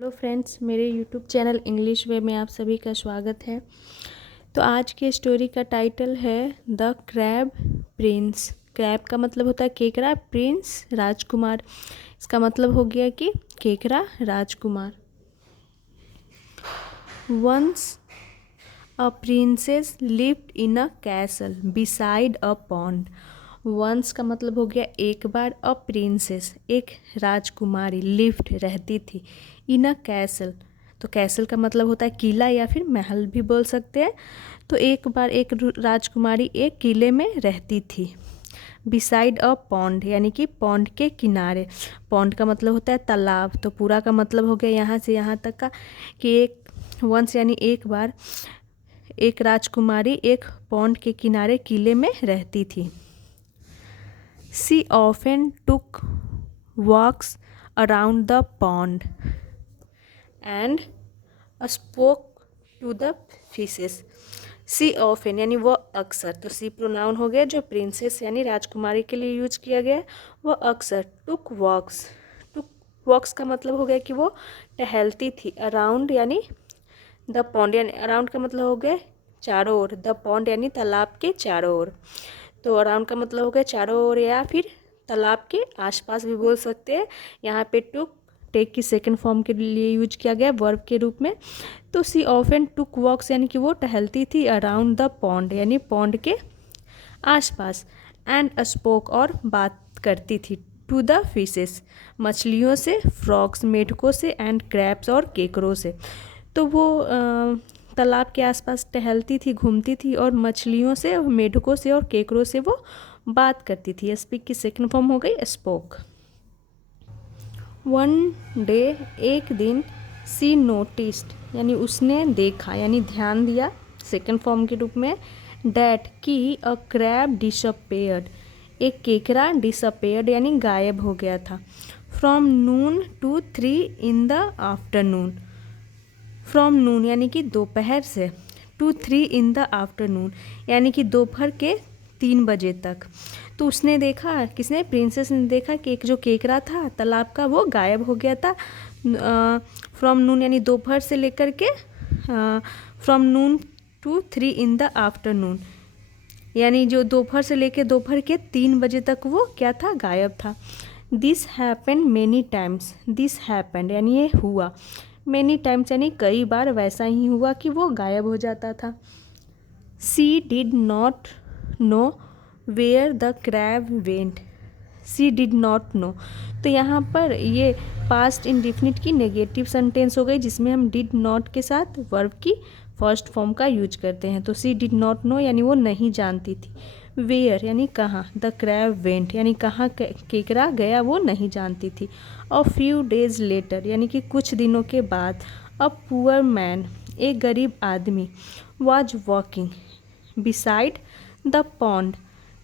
Hello friends, मेरे YouTube channel English वे में आप सभी का स्वागत है। तो आज की स्टोरी का टाइटल है द क्रैब प्रिंस। क्रैब का मतलब होता है केकड़ा, प्रिंस राजकुमार। इसका मतलब हो गया कि केकड़ा राजकुमार। Once a princess lived in a castle beside a pond. Once का मतलब हो गया एक बार, अ प्रिंसेस एक राजकुमारी, लिव्ड रहती थी, इन अ कैसल। तो कैसल का मतलब होता है किला या फिर महल भी बोल सकते हैं। तो एक बार एक राजकुमारी एक किले में रहती थी, बिसाइड अ पॉन्ड यानी कि पॉन्ड के किनारे। पॉन्ड का मतलब होता है तालाब। तो पूरा का मतलब हो गया यहाँ से यहाँ तक का कि एक वंस यानी एक बार एक राजकुमारी एक पॉन्ड के किनारे किले में रहती थी। She often took walks around the pond and spoke to the fishes. She often यानी वो अक्सर। तो सी प्रोनाउन हो गया जो प्रिंसेस यानी राजकुमारी के लिए यूज किया गया है। वो अक्सर टुक वॉक्स का मतलब हो गया कि वो टहलती थी। अराउंड यानी द पॉन्ड यानी अराउंड का मतलब हो गया चारों ओर। द पॉन्ड यानी तालाब के चारों ओर। तो अराउंड का मतलब हो गया चारों ओर या फिर तालाब के आसपास भी बोल सकते हैं। यहाँ पे टुक टेक की सेकंड फॉर्म के लिए यूज किया गया वर्ब के रूप में। तो सी ऑफन टुक वॉक्स यानी कि वो टहलती थी अराउंड द पॉन्ड यानी पॉन्ड के आसपास। एंड स्पोक और बात करती थी टू द फिशेस मछलियों से, फ्रॉग्स मेढकों से, एंड क्रैब्स और केकरों से। तो वो तालाब के आसपास टहलती थी, घूमती थी और मछलियों से, मेढकों से और केकरों से वो बात करती थी। स्पीक की सेकंड फॉर्म हो गई स्पोक। वन डे एक दिन, सी नोटिस्ड यानी उसने देखा यानी ध्यान दिया सेकंड फॉर्म के रूप में। डैट की अ क्रैब डिसअपेयर्ड एक केकड़ा डिसअपेयर्ड यानी गायब हो गया था। From noon to 3 in the afternoon. From noon यानी कि दोपहर से, टू 3 इन द आफ्टरनून यानी कि दोपहर के 3 बजे तक। तो उसने देखा, किसने, प्रिंसेस ने देखा कि एक जो केकड़ा था तालाब का वो गायब हो गया था। फ्रॉम नून यानी दोपहर से लेकर के from noon to 3 in the afternoon यानी जो दोपहर से लेकर दोपहर के 3 बजे तक वो क्या था, गायब था। This happened many times. This happened यानी ये हुआ, मेनी टाइम्स यानी कई बार वैसा ही हुआ कि वो गायब हो जाता था। She did not know where the crab went. She did not know. तो यहाँ पर ये पास्ट इंडिफिनिट की नेगेटिव सेंटेंस हो गई जिसमें हम डिड नॉट के साथ वर्ब की फर्स्ट फॉर्म का यूज करते हैं। तो सी डिड नॉट नो यानी वो नहीं जानती थी। वेयर यानी कहाँ, द क्रैब वेंट यानी कहाँ केकड़ा गया वो नहीं जानती थी। अ फ्यू डेज लेटर यानी कि कुछ दिनों के बाद। अ पुअर मैन एक गरीब आदमी। Was walking beside the pond.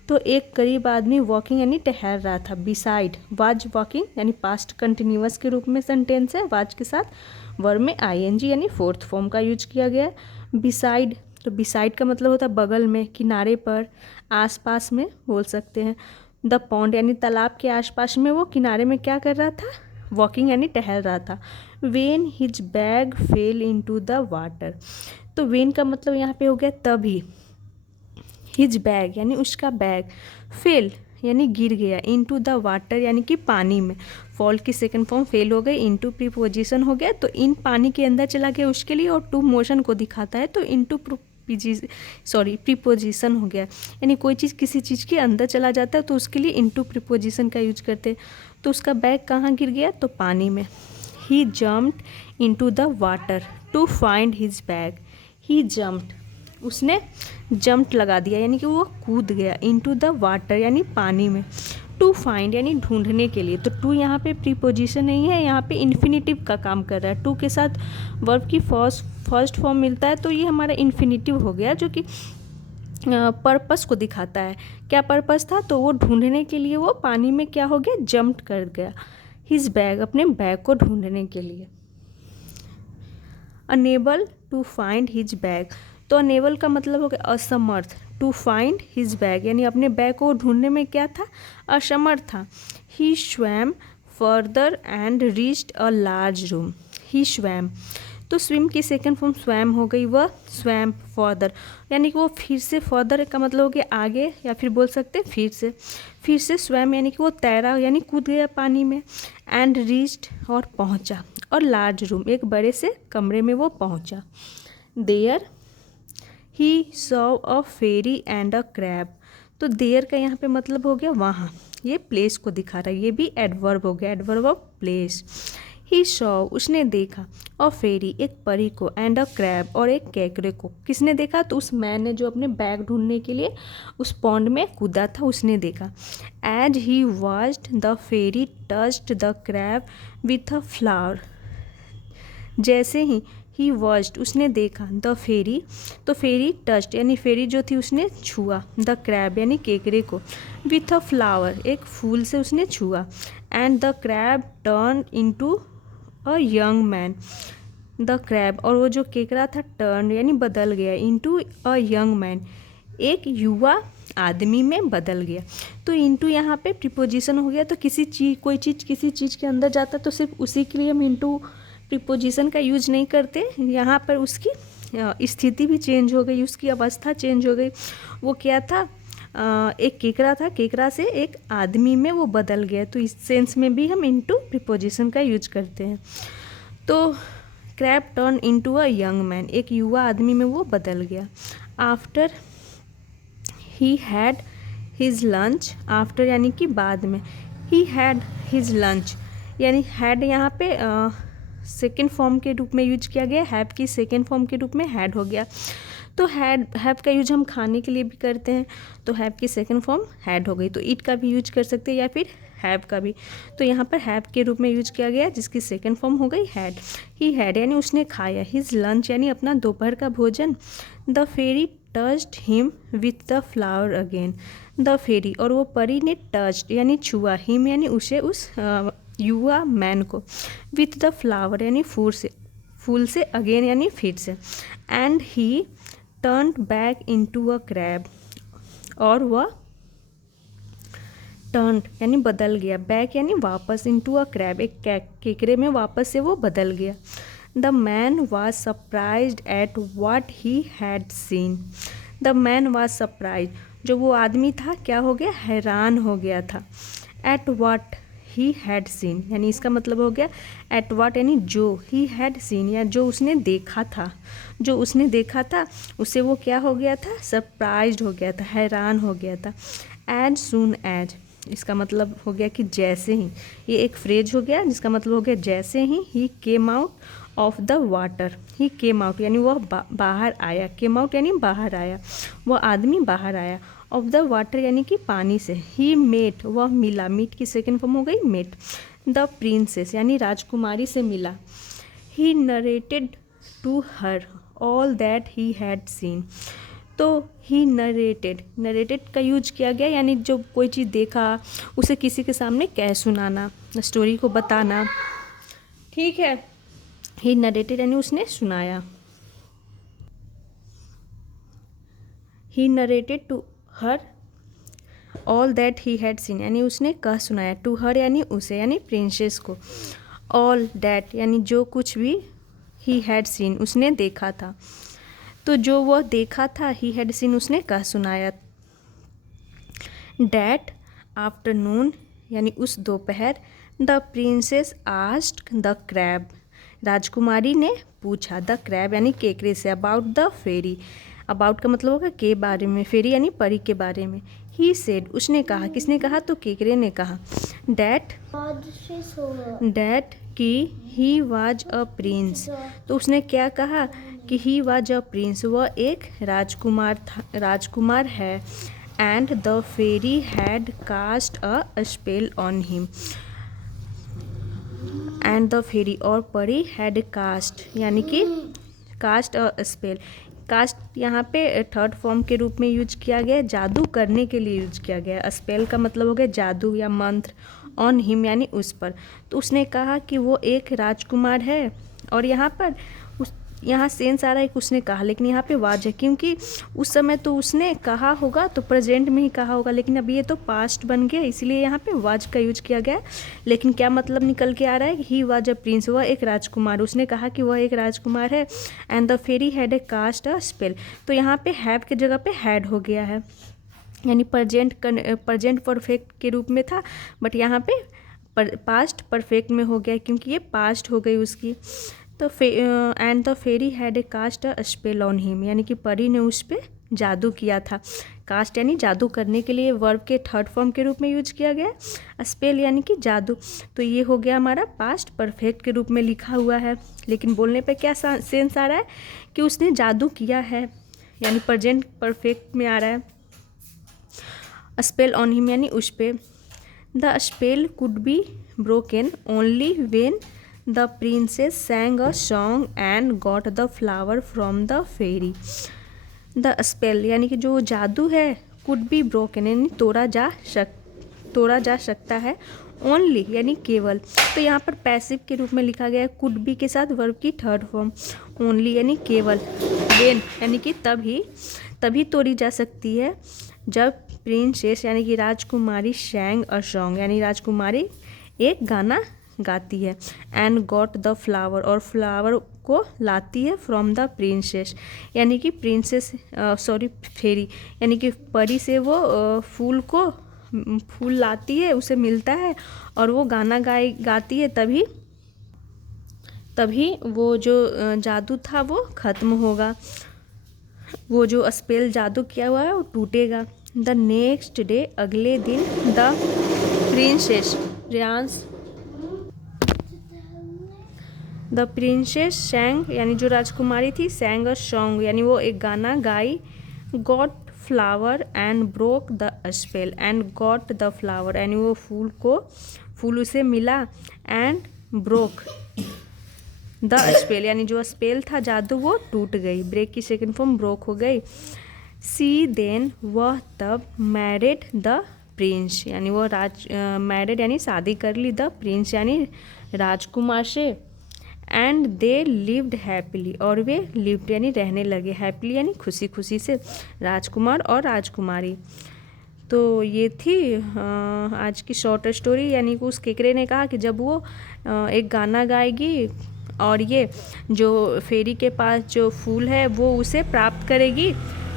तो एक गरीब आदमी वॉकिंग यानी टहल रहा था, बिसाइड वाज वॉकिंग यानी पास्ट कंटिन्यूअस के रूप में सेंटेंस है। वाज के साथ वर्ब में आईएनजी यानी फोर्थ फॉर्म का यूज किया गया है। बिसाइड, तो बिसाइड का मतलब होता है बगल में, किनारे पर, आसपास में बोल सकते हैं। द पॉन्ड यानी तालाब के आसपास में वो किनारे में क्या कर रहा था, वॉकिंग यानी टहल रहा था। When his bag fail into the water. तो वेन का मतलब यहाँ पे हो गया तभी। हिज बैग यानी उसका बैग, फेल यानी गिर गया, इनटू द वाटर यानी कि पानी में। फॉल की सेकंड फॉर्म फेल हो गई, इनटू प्रीपोजिशन हो गया तो इन पानी के अंदर चला गया उसके लिए, और टू मोशन को दिखाता है तो इनटू प्रीपोजिशन हो गया। यानी कोई चीज़ किसी चीज़ के अंदर चला जाता है तो उसके लिए इनटू प्रीपोजिशन का यूज करते हैं। तो उसका बैग कहाँ गिर गया, तो पानी में। He jumped into the water to find his bag. He jumped उसने जंप लगा दिया यानी कि वो कूद गया, इनटू द वाटर यानी पानी में। टू फाइंड यानी ढूंढने के लिए। तो टू यहाँ पे प्रीपोजिशन नहीं है, यहाँ पे इन्फिनिटिव का काम कर रहा है। टू के साथ वर्ब की फर्स्ट फॉर्म मिलता है तो ये हमारा इन्फिनिटिव हो गया जो कि पर्पस को दिखाता है। क्या पर्पस था, तो वो ढूंढने के लिए वो पानी में क्या हो गया, जंप कर गया। हिज बैग अपने बैग को ढूंढने के लिए। Unable to find his bag. तो अनेबल का मतलब हो गया असमर्थ, टू फाइंड हिज बैग यानी अपने बैग को ढूंढने में क्या था, असमर्थ था। He swam further and reached a large room. He swam, तो स्विम की सेकंड फॉर्म स्वैम हो गई, वह स्वैम फर्दर, यानी कि वो फिर से, फर्दर का मतलब हो गया आगे, या फिर बोल सकते हैं फिर से स्वैम यानी कि वो तैरा यानी कूद गया पानी में। एंड रीच्ड और पहुंचा, और लार्ज रूम एक बड़े से कमरे में वो पहुंचा। There he saw a fairy and a crab, तो देयर का यहाँ पे मतलब हो गया वहाँ, ये प्लेस को दिखा रहा है, ये भी एडवर्ब हो गया, adverb of place. He saw उसने देखा, अ फेरी एक परी को, एंड अ क्रैब और एक केकड़े को। किसने देखा? तो उस मैन ने जो अपने बैग ढूंढने के लिए उस पॉन्ड में कूदा था, उसने देखा। As he watched the fairy touched the crab with a flower, जैसे ही वॉच्ड उसने देखा, द फेरी, तो फेरी टच्ड यानी फेरी जो थी उसने छुआ, द क्रैब यानी केकड़े को, विथ अ फ्लावर एक फूल से उसने छुआ। And the crab turn into a young man, the crab और वो जो केकड़ा था टर्न यानी बदल गया, इनटू अ यंग मैन एक युवा आदमी में बदल गया। तो इनटू यहाँ पे प्रीपोजिशन हो गया, तो किसी चीज़, कोई चीज़ किसी चीज़ के अंदर जाता तो सिर्फ उसी के लिए हम इनटू प्रीपोजिशन का यूज नहीं करते, यहाँ पर उसकी स्थिति भी चेंज हो गई, उसकी अवस्था चेंज हो गई। वो क्या था? एक केकड़ा था, केकड़ा से एक आदमी में वो बदल गया, तो इस सेंस में भी हम इनटू प्रीपोजिशन का यूज करते हैं। तो crab turn into a young man एक युवा आदमी में वो बदल गया। After he had his lunch, after यानी कि बाद में, ही हैड हिज लंच यानी हैड यहाँ पे सेकेंड फॉर्म के रूप में यूज किया गया, हैव की सेकेंड फॉर्म के रूप में हैड हो गया। तो हैव का यूज हम खाने के लिए भी करते हैं, तो हैव की सेकेंड फॉर्म हैड हो गई, तो इट का भी यूज कर सकते हैं या फिर हैव का भी। तो यहाँ पर हैव के रूप में यूज किया गया जिसकी सेकेंड फॉर्म हो गई हैड। ही हैड यानी उसने खाया, हिज लंच यानी अपना दोपहर का भोजन। The fairy touched him with the flower again, the fairy और वो परी ने टच्ड यानी छुआ, हिम यानी उसे, उस युवा मैन को, विथ द फ्लावर यानी फूल से अगेन यानी फिर से। And he turned back into a crab और वह टर्न्ड यानी बदल गया, बैक यानी वापस, इनटू अ क्रैब एक केकड़े में वापस से वो बदल गया। The man was surprised at what he had scene, the man was surprised जो वो आदमी था क्या हो गया? हैरान हो गया था। At what he had seen यानी इसका मतलब हो गया एट व्हाट यानी जो, ही हैड सीन या जो उसने देखा था, जो उसने देखा था उससे वो क्या हो गया था? सरप्राइज्ड हो गया था, हैरान हो गया था। एज सून एज इसका मतलब हो गया कि जैसे ही, ये एक फ्रेज हो गया जिसका मतलब हो गया जैसे ही came out of the water, he came out यानी वह बाहर आया, केम आउट यानी बाहर आया, वह आदमी बाहर आया, ऑफ द वाटर यानी कि पानी से। ही मेट वह मिला, मीट की सेकेंड फॉर्म हो गई मेट। द प्रिंसेस यानी राजकुमारी से मिला। He narrated to her all that he had seen, तो ही नरेटेड का यूज किया गया यानी जो कोई चीज़ देखा उसे किसी के सामने कह सुनाना, स्टोरी को बताना, ठीक है। ही नरेटेड यानी उसने सुनाया। He narrated to her all that he had seen यानी उसने कह सुनाया, टू हर यानी उसे यानी प्रिंसेस को, ऑल दैट यानी जो कुछ भी ही हैड सीन उसने देखा था, तो जो वह देखा था ही हैड सीन उसने कह सुनाया। डैट आफ्टरनून यानी उस दोपहर, the princess asked the crab राजकुमारी ने पूछा, द क्रैब यानी केकड़े से, अबाउट द फेरी, अबाउट का मतलब होगा के बारे में, फेरी यानी परी के बारे में। ही सेड उसने कहा, किसने कहा? तो केकड़े ने कहा। डैट कि ही वाज अ प्रिंस, तो उसने क्या कहा कि ही वाज अ प्रिंस वह एक राजकुमार था, राजकुमार है। And the fairy had cast a spell on him, and the fairy और परी हैड कास्ट यानी कि कास्ट अ स्पेल, कास्ट यहाँ पे थर्ड फॉर्म के रूप में यूज किया गया, जादू करने के लिए यूज किया गया। स्पेल का मतलब हो गया जादू या मंत्र, ऑन हिम यानी उस पर, तो उसने कहा कि वो एक राजकुमार है और यहाँ पर यहाँ सेंस आ रहा है कि उसने कहा, लेकिन यहाँ पे वाज है, क्योंकि उस समय तो उसने कहा होगा तो प्रेजेंट में ही कहा होगा, लेकिन अब ये तो पास्ट बन गया, इसलिए यहाँ पे वाज का यूज किया गया। लेकिन क्या मतलब निकल के आ रहा है, ही वाज अ प्रिंस, वह एक राजकुमार, उसने कहा कि वह एक राजकुमार है। And the fairy had a cast a spell, तो यहाँ पे हैव की जगह पे हैड हो गया है, यानी प्रजेंट परफेक्ट के रूप में था, बट यहाँ पे पास्ट परफेक्ट में हो गया क्योंकि ये पास्ट हो गई उसकी। तो and the fairy had a cast a spell on him, यानी कि परी ने उस पर जादू किया था। कास्ट यानी जादू करने के लिए वर्ब के थर्ड फॉर्म के रूप में यूज किया गया। स्पेल यानी कि जादू, तो ये हो गया हमारा पास्ट परफेक्ट के रूप में लिखा हुआ है। लेकिन बोलने पे क्या सेंस आ रहा है कि उसने जादू किया है, यानी प्रेजेंट परफेक्ट में आ रहा है। स्पेल ऑन हिम यानी उस पे। The spell could be broken only when the princess sang a song and got the flower from the fairy. The spell यानी कि जो जादू है, कुड बी ब्रोकन यानी तोड़ा जा सकता है, ओनली यानी केवल, तो यहाँ पर पैसिव के रूप में लिखा गया है, कुड बी के साथ वर्ब की थर्ड फॉर्म, ओनली यानी केवल, वेन यानी कि तभी तोड़ी जा सकती है जब प्रिंसेस यानी कि राजकुमारी सैंग अ सॉन्ग यानी राजकुमारी एक गाना गाती है, एंड गॉट द फ्लावर और फ्लावर को लाती है, फ्रॉम द प्रिंसेस यानी कि फेरी यानी कि परी से वो फूल लाती है, उसे मिलता है और वो गाना गाती है, तभी वो जो जादू था वो ख़त्म होगा, वो जो स्पेल जादू किया हुआ है वो टूटेगा। द नेक्स्ट डे अगले दिन द प्रिंसेस सैंग यानी जो राजकुमारी थी, सैंग अ सॉन्ग यानी वो एक गाना गाई, got flower and broke the spell and got the flower यानी वो फूल उसे मिला, एंड ब्रोक द स्पेल यानी जो स्पेल था जादू वो टूट गई, ब्रेक की सेकेंड फॉर्म ब्रोक हो गई। सी देन वह तब मैरिड द प्रिंस यानी वो मैरिड यानी शादी कर ली, द प्रिंस यानी राजकुमार से, एंड दे लिव्ड हैप्पीली और वे लिव्ड यानी रहने लगे, हैप्पीली यानी खुशी खुशी से, राजकुमार और राजकुमारी। तो ये थी आज की शॉर्ट स्टोरी, यानी कि उस केकरे ने कहा कि जब वो एक गाना गाएगी और ये जो फेरी के पास जो फूल है वो उसे प्राप्त करेगी,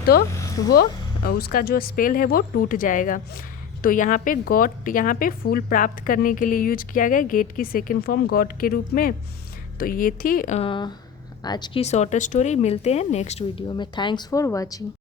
तो वो उसका जो स्पेल है वो टूट जाएगा। तो यहाँ पे गॉट यहाँ पे फूल प्राप्त करने के लिए यूज किया गया, गेट की सेकेंड फॉर्म गॉट के रूप में। तो ये थी आज की शॉर्ट स्टोरी। मिलते हैं नेक्स्ट वीडियो में। Thanks for watching.